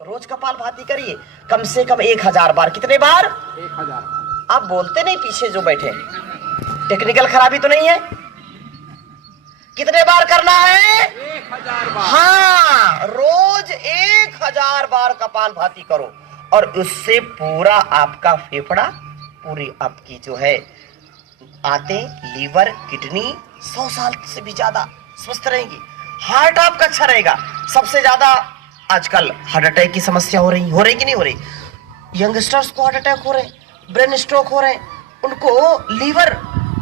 रोज कपालभाति करिए कम से कम 1000 बार। कितने बार? 1000। आप बोलते नहीं, पीछे जो बैठे टेक्निकल खराबी तो नहीं है? कितने बार करना है? 1000 बार। हाँ, रोज 1000 बार कपालभाति करो और उससे पूरा आपका फेफड़ा, पूरी आपकी जो है आंतें, लीवर, किडनी 100 साल से भी ज्यादा स्वस्थ रहेंगी। हार्ट आपका अच्छा रहेगा। सबसे ज्यादा आजकल हार्ट अटैक की समस्या हो रही कि नहीं हो रही? यंगस्टर्स को हार्ट अटैक हो रहे हैं, ब्रेन स्ट्रोक हो रहे हैं, उनको लीवर,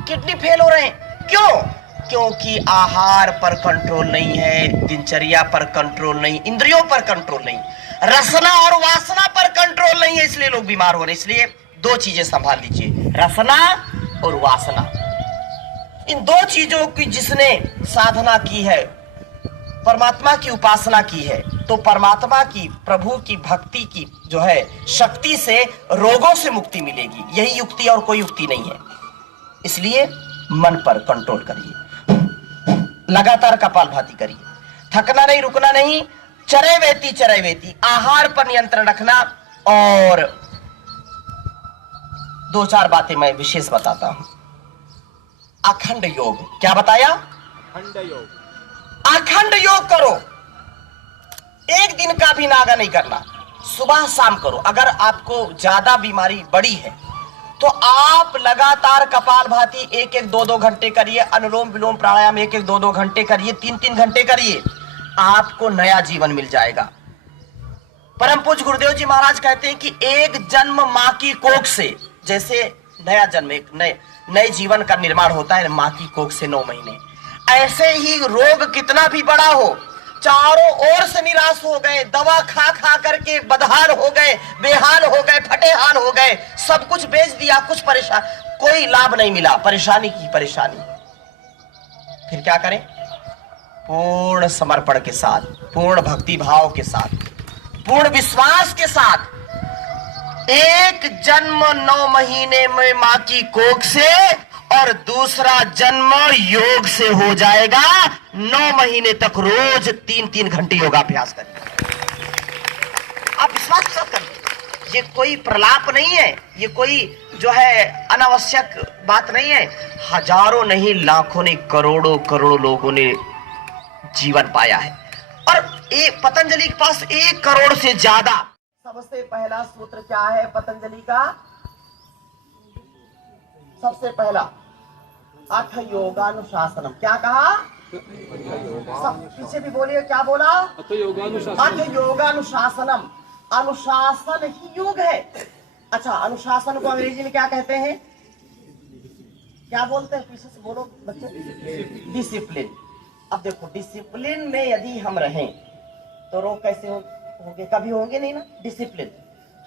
किडनी फेल हो रहे हैं। क्यों? क्योंकि आहार पर कंट्रोल नहीं है, दिनचर्या पर कंट्रोल नहीं, इंद्रियों पर कंट्रोल नहीं, रसना और वासना पर कंट्रोल नहीं है, इसलिए लोग बीमार हो रहे हैं। इसलिए 2 चीजें संभाल लीजिए, रसना और वासना। इन 2 चीजों की जिसने साधना की है, परमात्मा की उपासना की है, तो परमात्मा की, प्रभु की भक्ति की जो है शक्ति से रोगों से मुक्ति मिलेगी। यही युक्ति और कोई युक्ति नहीं है। इसलिए मन पर कंट्रोल करिए, लगातार कपालभाति करिए, थकना नहीं, रुकना नहीं, चरय वेती, आहार पर नियंत्रण रखना। और 2-4 बातें मैं विशेष बताता हूं। अखंड योग, क्या बताया? अखंड योग। अखंड योग करो, एक दिन का भी नागा नहीं करना, सुबह शाम करो। अगर आपको ज्यादा बीमारी बड़ी है तो आप लगातार कपालभाति 1-1, 2-2 घंटे करिए, अनुलोम विलोम प्राणायाम 1-1, 2-2 घंटे करिए, 3-3 घंटे करिए, आपको नया जीवन मिल जाएगा। परम पूज्य गुरुदेव जी महाराज कहते हैं कि एक जन्म मां की कोख से, जैसे नया जन्म, एक नए जीवन का निर्माण होता है मां की कोख से 9 महीने, ऐसे ही रोग कितना भी बड़ा हो, चारों ओर से निराश हो गए, दवा खा खा करके बदहाल हो गए, बेहाल हो गए, फटे हाल हो गए, सब कुछ बेच दिया, कुछ परेशान, कोई लाभ नहीं मिला, परेशानी की परेशानी। फिर क्या करें? पूर्ण समर्पण के साथ, पूर्ण भक्ति भाव के साथ, पूर्ण विश्वास के साथ एक जन्म 9 महीने में मां की कोख से और दूसरा जन्म योग से हो जाएगा। 9 महीने तक रोज 3-3 घंटे योगाभ्यास करिए। आप विश्वास के साथ करिए। ये कोई प्रलाप नहीं है, ये कोई जो है अनावश्यक बात नहीं है। हजारों नहीं, लाखों ने, करोड़ों लोगों ने जीवन पाया है। और एक पतंजलि के पास 1 करोड़ से ज्यादा। सबसे पहला सूत्र क्या है पतंजलि का? सबसे पहला अथ योगानुशासनम। क्या कहा? सब पीछे भी बोलिए, क्या बोला? अथ योगानुशासनम। अनुशासन ही योग है। अच्छा, अनुशासन को अंग्रेजी में क्या कहते हैं? क्या बोलते हैं? पीछे से बोलो बच्चे। डिसिप्लिन। अब देखो, डिसिप्लिन में यदि हम रहें तो रोग कैसे होंगे? कभी होंगे नहीं ना। डिसिप्लिन,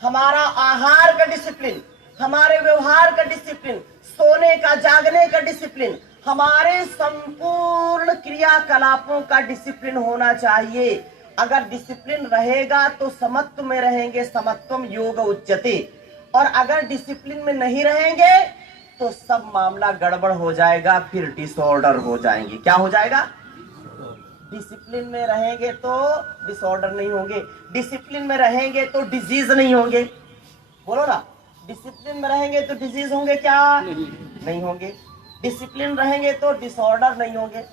हमारा आहार का डिसिप्लिन, हमारे व्यवहार का डिसिप्लिन, सोने का, जागने का डिसिप्लिन, हमारे संपूर्ण क्रियाकलापों का डिसिप्लिन होना चाहिए। अगर डिसिप्लिन रहेगा तो समत्व में रहेंगे, समत्वम योग उच्यते। और अगर डिसिप्लिन में नहीं रहेंगे तो सब मामला गड़बड़ हो जाएगा, फिर डिसऑर्डर हो जाएंगे। क्या हो जाएगा? डिसिप्लिन में रहेंगे तो डिसऑर्डर नहीं होंगे, डिसिप्लिन में रहेंगे तो डिजीज नहीं होंगे। बोलो ना, डिसिप्लिन में रहेंगे तो डिजीज होंगे क्या? नहीं होंगे। डिसिप्लिन रहेंगे तो डिसऑर्डर नहीं होंगे।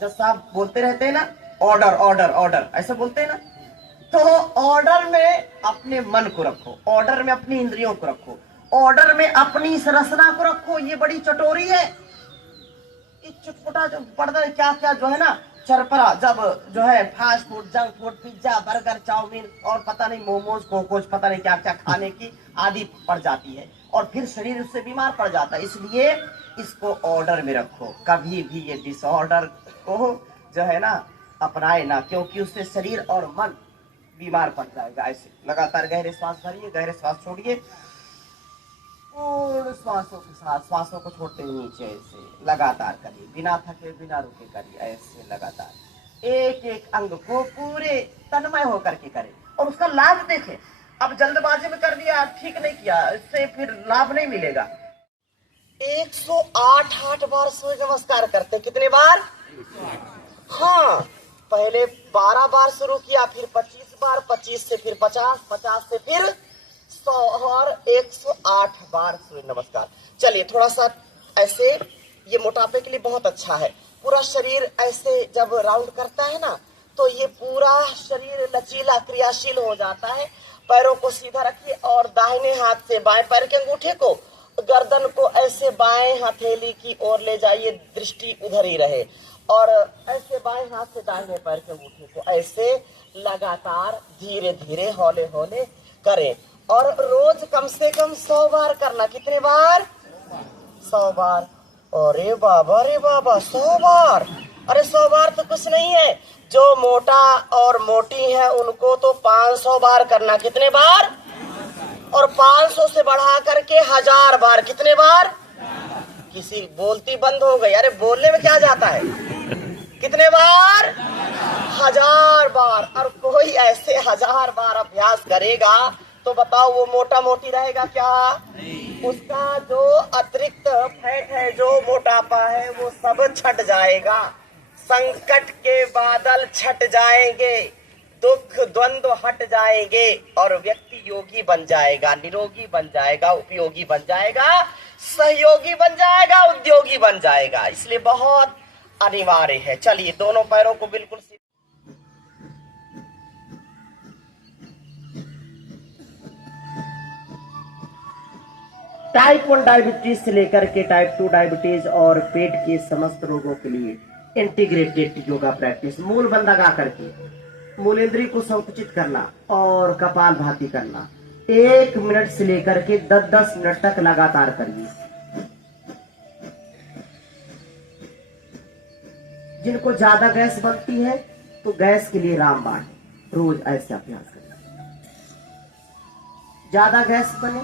जब साहब बोलते रहते हैं ना, ऑर्डर ऑर्डर ऑर्डर, ऐसे बोलते हैं ना। तो ऑर्डर में अपने मन को रखो, ऑर्डर में अपनी इंद्रियों को रखो, ऑर्डर में अपनी रसना को रखो। ये बड़ी चटोरी है। चुटपुटा जो पड़ता है, क्या क्या जो है ना, चरपरा, जब जो है fast food, junk food, pizza, burger, chowmein और पता नहीं मोमोज, कोकोज, पता नहीं क्या क्या खाने की आदि पड़ जाती है और फिर शरीर उससे बीमार पड़ जाता है। इसलिए इसको ऑर्डर में रखो। कभी भी ये डिसऑर्डर को जो है ना अपनाए ना, क्योंकि उससे शरीर और मन बीमार पड़ जाएगा। ऐसे लगातार गहरे श्वास भरिए, गहरे श्वास छोड़िए, पूर्ण श्वासों के साथ श्वासों को छोड़ते हुए नीचे ऐसे लगातार करिए, बिना थके बिना रुके करिए, ऐसे लगातार एक एक अंग को पूरे तन्मय होकर के करें और उसका लाभ देखें। अब जल्दबाजी में कर दिया, ठीक नहीं किया, इससे फिर लाभ नहीं मिलेगा। 108 बार सूर्य नमस्कार करते। कितने बार? हाँ, पहले 12 बार शुरू किया, फिर 25 बार, 25 से फिर 50, 50 से फिर 100 और 108 बार सूर्य नमस्कार। चलिए थोड़ा सा ऐसे, ये मोटापे के लिए बहुत अच्छा है। पूरा शरीर ऐसे जब राउंड करता है ना, तो ये पूरा शरीर लचीला क्रियाशील हो जाता है। पैरों को सीधा रखिए और दाहिने हाथ से बाएं पैर के अंगूठे को, गर्दन को ऐसे बाएं हथेली की ओर ले जाइए, दृष्टि उधर ही रहे। और ऐसे बाएं हाथ से दाहिने पैर के अंगूठे को ऐसे लगातार धीरे धीरे हौले हौले करें। और रोज कम से कम 100 बार करना। कितने बार? 100 बार। अरे बाबा, अरे बाबा, 100 बार! अरे 100 बार तो कुछ नहीं है। जो मोटा और मोटी है उनको तो 500 बार करना। कितने बार? और 500 से बढ़ा करके 1000 बार। कितने बार? किसी बोलती बंद हो गई। अरे बोलने में क्या जाता है? कितने बार? 1000 बार। और कोई ऐसे 1000 बार अभ्यास करेगा तो बताओ वो मोटा मोटी रहेगा क्या? उसका जो अतिरिक्त फैट है, जो मोटापा है, वो सब छट जाएगा। संकट के बादल छट जाएंगे, दुख द्वंद्व हट जाएंगे और व्यक्ति योगी बन जाएगा, निरोगी बन जाएगा, उपयोगी बन जाएगा, सहयोगी बन जाएगा, उद्योगी बन जाएगा। इसलिए बहुत अनिवार्य है। चलिए दोनों पैरों को बिल्कुल टाइप 1 डायबिटीज से लेकर के टाइप 2 डायबिटीज और पेट के समस्त रोगों के लिए इंटीग्रेटेड योगा प्रैक्टिस। मूल बंद लगा करके मूलेंद्री को संकुचित करना और कपालभाति करना 1 मिनट से लेकर के 10-10 मिनट तक लगातार करिए। जिनको ज्यादा गैस बनती है तो गैस के लिए रामबाण, रोज ऐसे अभ्यास करना। ज्यादा गैस बने,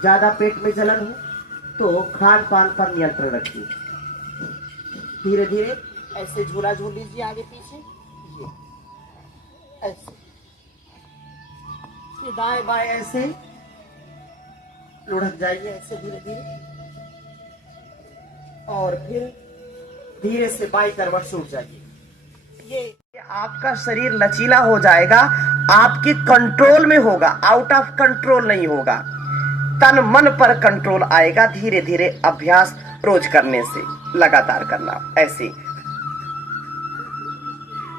ज्यादा पेट में जलन हो तो खान पान पर नियंत्रण रखिए। धीरे धीरे ऐसे झूला झूल लीजिए आगे पीछे, ये ऐसे, फिर दाएं बाएं ऐसे लुढ़क जाइए ऐसे धीरे धीरे, और फिर धीरे से बाईं करवट से उठ जाइए। ये आपका शरीर लचीला हो जाएगा, आपके कंट्रोल में होगा, आउट ऑफ कंट्रोल नहीं होगा। तन मन पर कंट्रोल आएगा धीरे धीरे अभ्यास रोज करने से, लगातार करना ऐसे।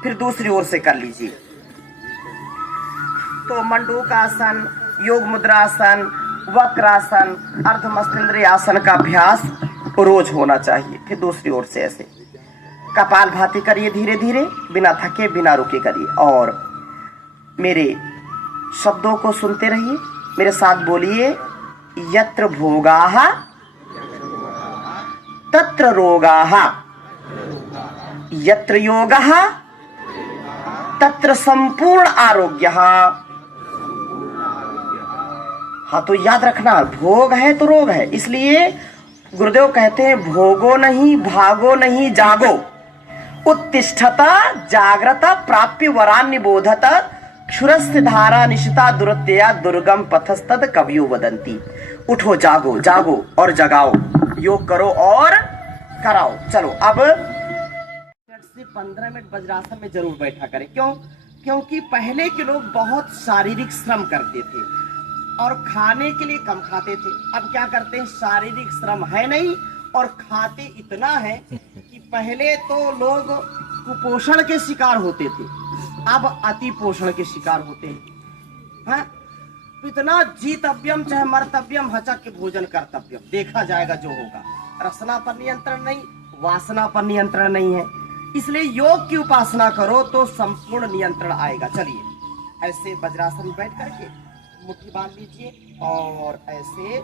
फिर दूसरी ओर से कर लीजिए। तो मंडूक आसन, योग मुद्रासन, वक्रासन, अर्धमस्तिंद्रिय आसन का अभ्यास रोज होना चाहिए। फिर दूसरी ओर से ऐसे कपालभाति करिए धीरे धीरे, बिना थके बिना रुके करिए। और मेरे शब्दों को सुनते रहिए, मेरे साथ बोलिए, यत्र भोगाः तत्र रोगाः, यत्र योगः तत्र संपूर्ण आरोग्यः। हाँ तो याद रखना, भोग है तो रोग है। इसलिए गुरुदेव कहते हैं, भोगो नहीं, भागो नहीं, जागो। उत्तिष्ठता जाग्रता प्राप्य वरान निबोधत, क्षुरस्य धारा निशिता दुरत्यया दुर्गम पथस्तद कवियो वदंती। उठो, जागो, जागो और जगाओ, योग करो और कराओ। चलो अब 15 मिनट वज्रासन में जरूर बैठा करें। क्यों? क्योंकि पहले के लोग बहुत शारीरिक श्रम करते थे और खाने के लिए कम खाते थे। अब क्या करते हैं, शारीरिक श्रम है नहीं और खाते इतना है कि पहले तो लोग कुपोषण के शिकार होते थे, अब अति पोषण के शिकार होते हैं। इतना जीतव्यम चाहे मर्तव्यम, हचक के भोजन कर्तव्यम। देखा जाएगा जो होगा। रसना पर नियंत्रण नहीं, वासना पर नियंत्रण नहीं है। इसलिए योग की उपासना करो तो संपूर्ण नियंत्रण आएगा। चलिए ऐसे वज्रासन में बैठ करके मुट्ठी बांध लीजिए और ऐसे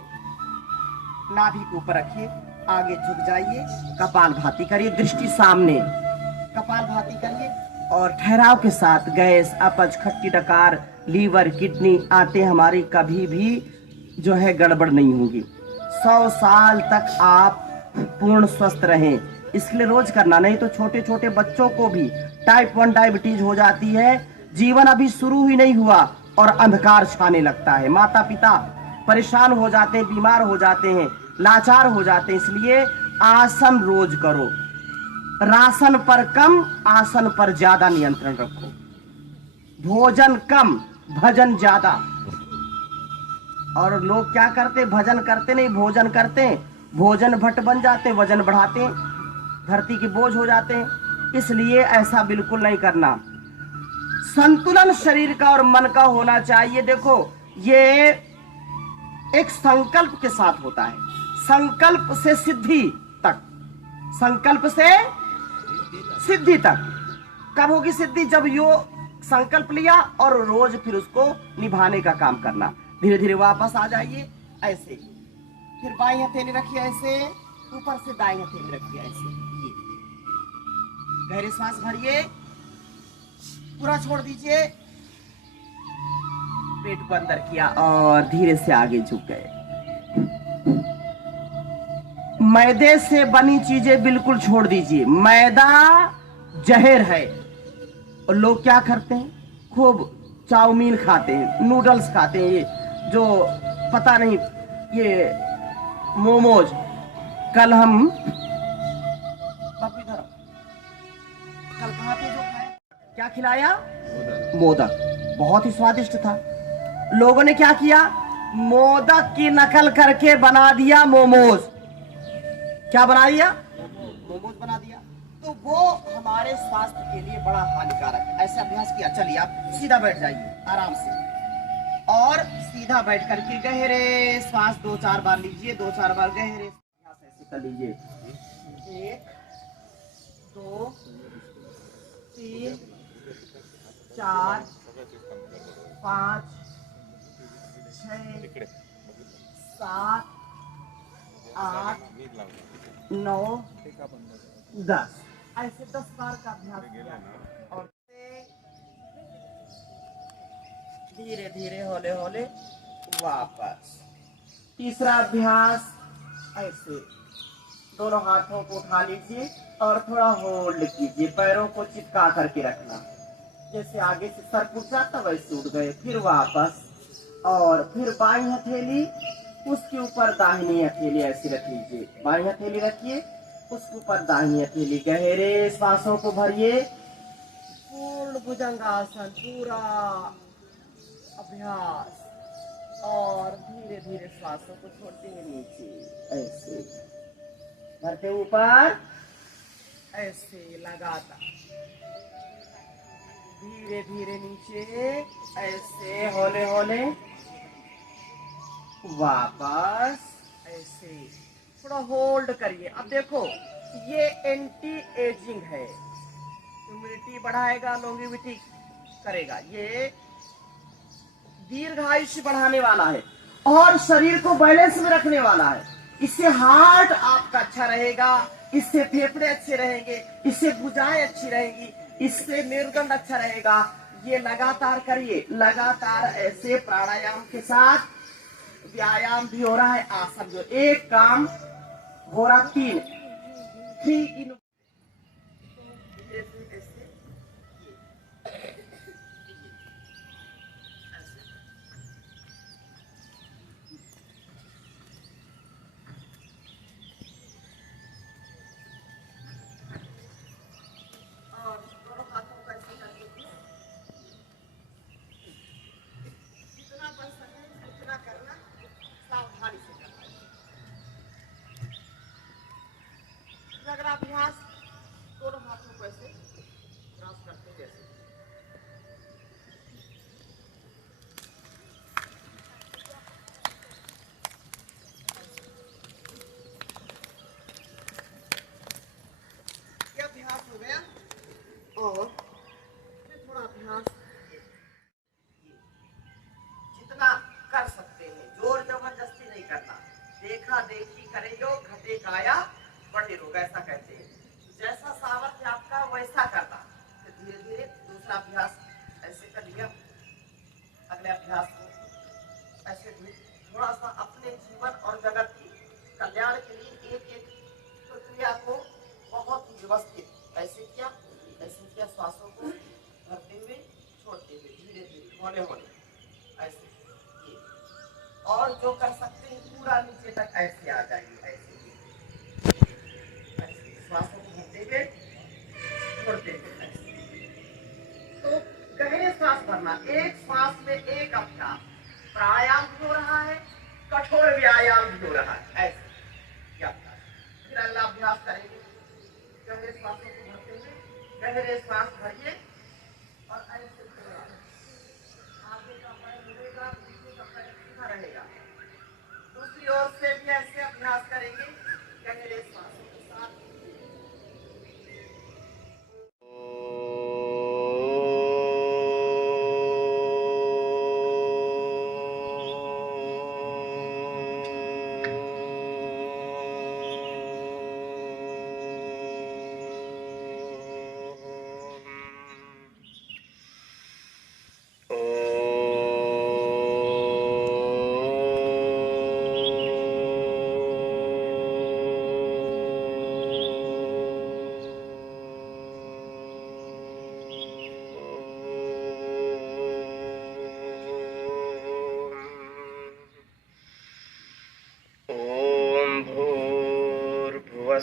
नाभि के ऊपर रखिए, आगे झुक जाइए, कपालभाति करिए, दृष्टि सामने, कपालभाति करिए और ठहराव के साथ गैस, अपच, खट्टी डकार, लीवर, किडनी आते हमारी कभी भी जो है गड़बड़ नहीं होगी। 100 साल तक आप पूर्ण स्वस्थ रहें, इसलिए रोज करना। नहीं तो छोटे छोटे बच्चों को भी टाइप 1 डायबिटीज हो जाती है। जीवन अभी शुरू ही नहीं हुआ और अंधकार छाने लगता है। माता पिता परेशान हो जाते हैं, बीमार हो जाते हैं, लाचार हो जाते हैं। इसलिए आसन रोज करो, राशन पर कम, आसन पर ज्यादा नियंत्रण रखो। भोजन कम, भजन ज्यादा। और लोग क्या करते, भजन करते नहीं, भोजन करते। भोजन भट्ट बन जाते, वजन बढ़ाते, धरती के बोझ हो जाते हैं। इसलिए ऐसा बिल्कुल नहीं करना। संतुलन शरीर का और मन का होना चाहिए। देखो, ये एक संकल्प के साथ होता है। संकल्प से सिद्धि तक, संकल्प से सिद्धि तक। कब होगी सिद्धि? जब यो संकल्प लिया और रोज फिर उसको निभाने का काम करना। धीरे धीरे वापस आ जाइए ऐसे। फिर बाई हथेली रखिए ऐसे, ऊपर से दाई हथेली रखिए ऐसे। ये गहरे सांस भरिए, पूरा छोड़ दीजिए, पेट को अंदर किया और धीरे से आगे झुक गए। मैदे से बनी चीजें बिल्कुल छोड़ दीजिए। मैदा जहर है। और लोग क्या करते हैं, खूब चाउमीन खाते हैं, नूडल्स खाते हैं, ये जो पता नहीं, ये मोमोज। कल हम कल कहाँ थे, जो खाया, क्या खिलाया? मोदक। बहुत ही स्वादिष्ट था। लोगों ने क्या किया, मोदक की नकल करके बना दिया मोमोज। क्या बना दिया? मोमोज बना दिया। तो वो हमारे स्वास्थ्य के लिए बड़ा हानिकारक है। ऐसे अभ्यास किया। चलिए आप सीधा बैठ जाइए आराम से, और सीधा बैठ करके गहरे श्वास 2-4 बार लीजिए, 2-4 बार गहरे अभ्यास ऐसे कर लीजिए। 1 2 3 4 5 6 7 8 9 10, ऐसे 10 बार का अभ्यास किया। और धीरे धीरे होले होले वापस। तीसरा अभ्यास ऐसे, दोनों हाथों को उठा लीजिए और थोड़ा होल्ड कीजिए, पैरों को चिपका करके रखना। जैसे आगे से सर उठ जाता वैसे उठ गए। फिर वापस, और फिर बाईं हथेली उसके ऊपर दाहिनी हथेली ऐसे रख लीजिए। बाईं हथेली रखिए, उसके ऊपर दाहिनी हथेली। गहरे सांसों को भरिए, पूर्ण भुजंगासन पूरा अभ्यास। और धीरे धीरे सांसों को छोड़ते हुए नीचे ऐसे, भरते ऊपर ऐसे लगातार, धीरे धीरे नीचे ऐसे, होले होले वापस ऐसे। थोड़ा होल्ड करिए। अब देखो, ये एंटी एजिंग है, इम्यूनिटी बढ़ाएगा, लॉन्गेविटी करेगा। ये दीर्घायुष्य बढ़ाने वाला है और शरीर को बैलेंस में रखने वाला है। इससे हार्ट आपका अच्छा रहेगा, इससे फेफड़े अच्छे रहेंगे, इससे भुजाएं अच्छी रहेगी, इससे मेरुदंड अच्छा रहेगा। ये लगातार करिए, लगातार ऐसे प्राणायाम के साथ व्यायाम भी हो रहा है, आसन भी। एक काम हो रहा 3 इन। अगर अभ्यास दोनों हाथों को ऐसे क्रॉस करते हैं जैसे, ये अभ्यास हो गया। और फिर थोड़ा अभ्यास जितना कर सकते हैं, जोर जबरदस्ती नहीं करना। देखा देखी करे जो घटे काया बढ़े रोग, ऐसा कहते हैं। जैसा सामर्थ्य आपका वैसा करना। फिर धीरे धीरे दूसरा अभ्यास ऐसे कर लिया। अगले अभ्यास को ऐसे थोड़ा सा अपने जीवन और जगत की कल्याण के लिए एक एक प्रक्रिया को बहुत ही व्यवस्थित ऐसे किया, ऐसे किया। श्वासों को भरते हुए छोड़ते हुए धीरे धीरे होले होले ऐसे। और जो कर सकते हैं पूरा नीचे तक ऐसे आ जाइए, ऐसे श्वासों को भरते हुए एक सांस में एक अभ्यास, प्राणायाम भी हो रहा है, कठोर व्यायाम भी हो रहा है। ऐसे क्या फिर अगला अभ्यास करेंगे। गहरे सांसों को भरते हुए, गहरे सांस भरिए और ऐसे आगे का पैर मुड़ेगा, पीछे का पैर सीधा रहेगा। दूसरी ओर से भी ऐसे अभ्यास करेंगे, गहरे सांसों के साथ।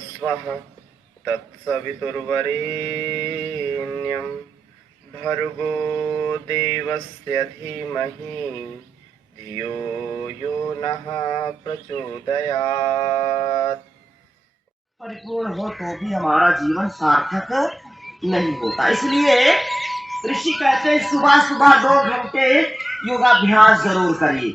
स्वः तत्सवितुर्वरेण्यं भर्गो देवस्य धीमहि धियो यो नः प्रचोदयात्। परिपूर्ण हो तो भी हमारा जीवन सार्थक नहीं होता, इसलिए ऋषि कहते हैं सुबह सुबह 2 घंटे योगाभ्यास जरूर करिए।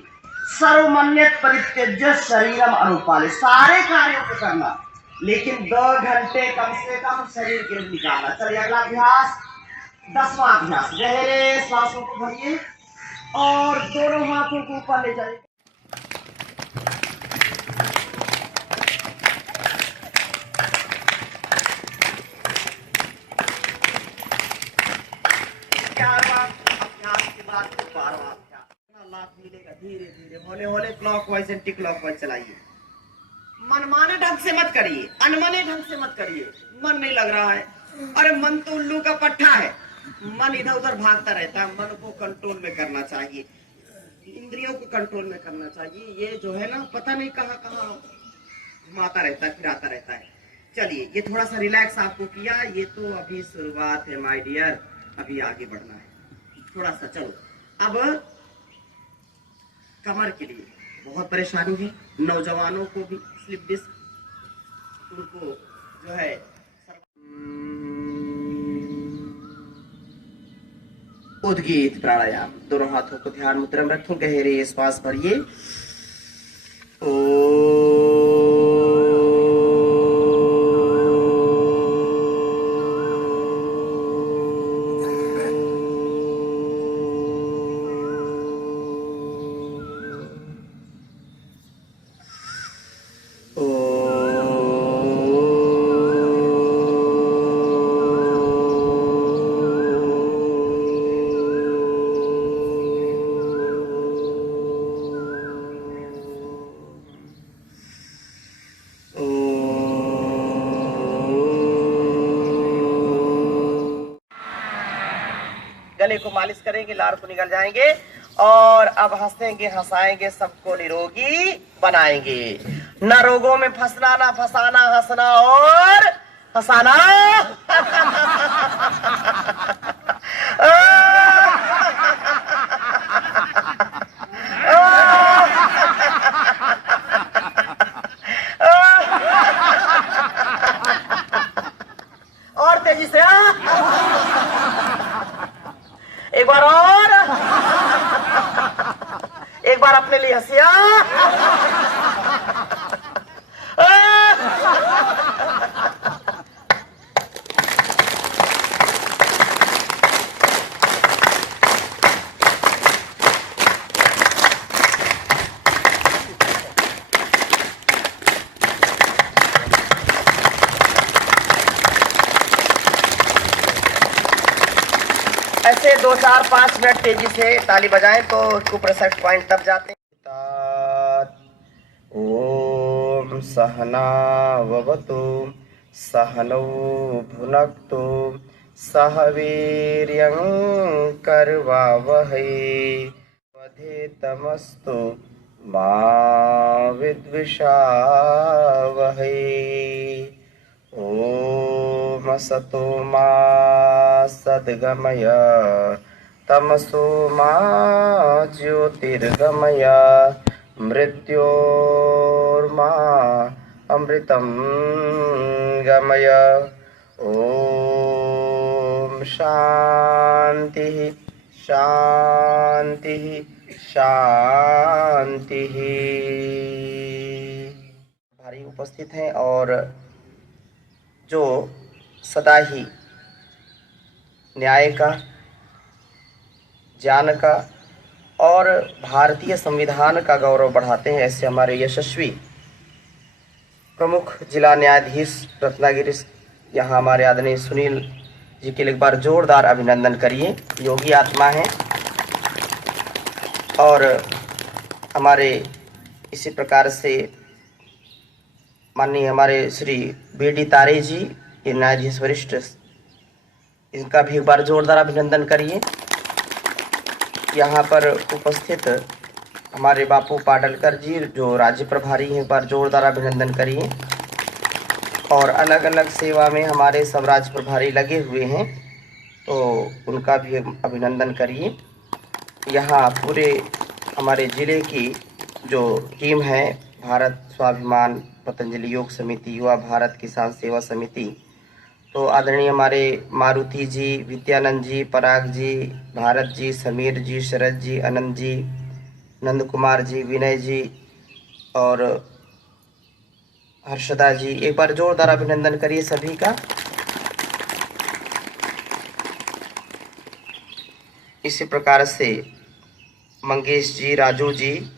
सर्वमन्यत परित्यज्य शरीरम अनुपाले, सारे कार्यों को करना लेकिन 2 घंटे कम से कम शरीर के लिए निकालना। चलिए अगला अभ्यास, 10वां अभ्यास। गहरे सांसों को भरिए और दोनों हाथों को ऊपर ले जाइए। धीरे धीरे हौले हौले क्लॉकवाइज एंटी क्लॉकवाइज चलाइए। मनमाने ढंग से मत करिए, अनमने ढंग से मत करिए। मन नहीं लग रहा है, अरे मन तो उल्लू का पट्टा है, मन इधर उधर भागता रहता है। मन को कंट्रोल में करना चाहिए, इंद्रियों को कंट्रोल में करना चाहिए। ये जो है ना पता नहीं कहाँ कहाँ घुमाता रहता है, फिराता रहता है। चलिए ये थोड़ा सा रिलैक्स आपको किया, ये तो अभी शुरुआत है माय डियर, अभी आगे बढ़ना है थोड़ा सा। चलो अब कमर के लिए बहुत परेशानी है, नौजवानों को भी स्लिप डिस्क, उनको जो है उद्गीत प्राणायाम। दोनों हाथों को ध्यान मुद्रा में रखो, गहरे श्वास भरिए। गले को मालिश करेंगे, लार को निकल जाएंगे और अब हंसेंगे हंसाएंगे, सबको निरोगी बनाएंगे। ना रोगों में फंसना, ना फंसाना, हंसना और फंसाना। और तेजी से एक बार और, एक बार अपने लिए हंसिया। ऐसे 2, 4, 5 मिनट तेजी से ताली बजाएं तो 2% पॉइंट तब जाते हैं। ओम सहना ववतु सहनौ भुनक्तु सह वीर्यं कर्वावहै वधेतमस्तु मा विद्विषावहै। ओम सतो मा सद्गमय तमसो मा ज्योतिर्गमय मृत्योर्मा अमृतं गमय। ओम शांति शांति शांति। भारी उपस्थित हैं और जो सदा ही न्याय का, ज्ञान का और भारतीय संविधान का गौरव बढ़ाते हैं, ऐसे हमारे यशस्वी प्रमुख जिला न्यायाधीश रत्नागिरी यहाँ हमारे आदरणीय सुनील जी के लिए एक बार जोरदार अभिनंदन करिए। योगी आत्मा है और हमारे इसी प्रकार से माननीय हमारे श्री बी.डी. तारे जी, ये न्यायाधीश वरिष्ठ, इनका भी एक बार जोरदार अभिनंदन करिए। यहाँ पर उपस्थित हमारे बापू पाडलकर जी जो राज्य प्रभारी हैं, एक बार जोरदार अभिनंदन करिए। और अलग अलग सेवा में हमारे सब राज्य प्रभारी लगे हुए हैं, तो उनका भी अभिनंदन करिए। यहाँ पूरे हमारे ज़िले की जो टीम है, भारत स्वाभिमान, पतंजलि योग समिति, युवा भारत किसान सेवा समिति, तो आदरणीय हमारे मारुति जी, विद्यानंद जी, पराग जी, भारत जी, समीर जी, शरद जी, आनंद जी, नंद कुमार जी, विनय जी और हर्षदा जी, एक बार जोरदार अभिनंदन करिए सभी का। इसी प्रकार से मंगेश जी, राजू जी,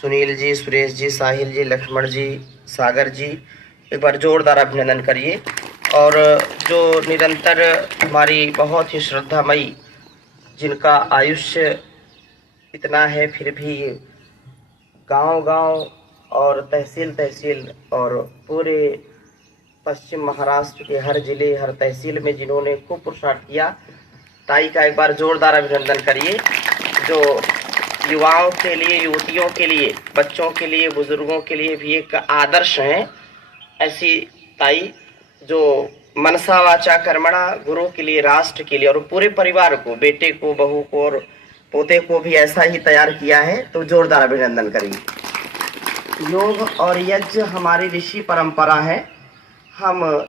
सुनील जी, सुरेश जी, साहिल जी, लक्ष्मण जी, सागर जी, एक बार जोरदार अभिनंदन करिए। और जो निरंतर हमारी बहुत ही श्रद्धामयी, जिनका आयुष्य इतना है फिर भी गांव-गांव और तहसील और पूरे पश्चिम महाराष्ट्र के हर जिले, हर तहसील में जिन्होंने खूब पुरुषार्थ किया, ताई का एक बार जोरदार अभिनंदन करिए। जो युवाओं के लिए, युवतियों के लिए, बच्चों के लिए, बुजुर्गों के लिए भी एक आदर्श हैं, ऐसी ताई जो मनसा वाचा कर्मणा, गुरु के लिए, राष्ट्र के लिए और पूरे परिवार को, बेटे को, बहू को और पोते को भी ऐसा ही तैयार किया है, तो जोरदार अभिनंदन करिए। योग और यज्ञ हमारी ऋषि परंपरा है। हम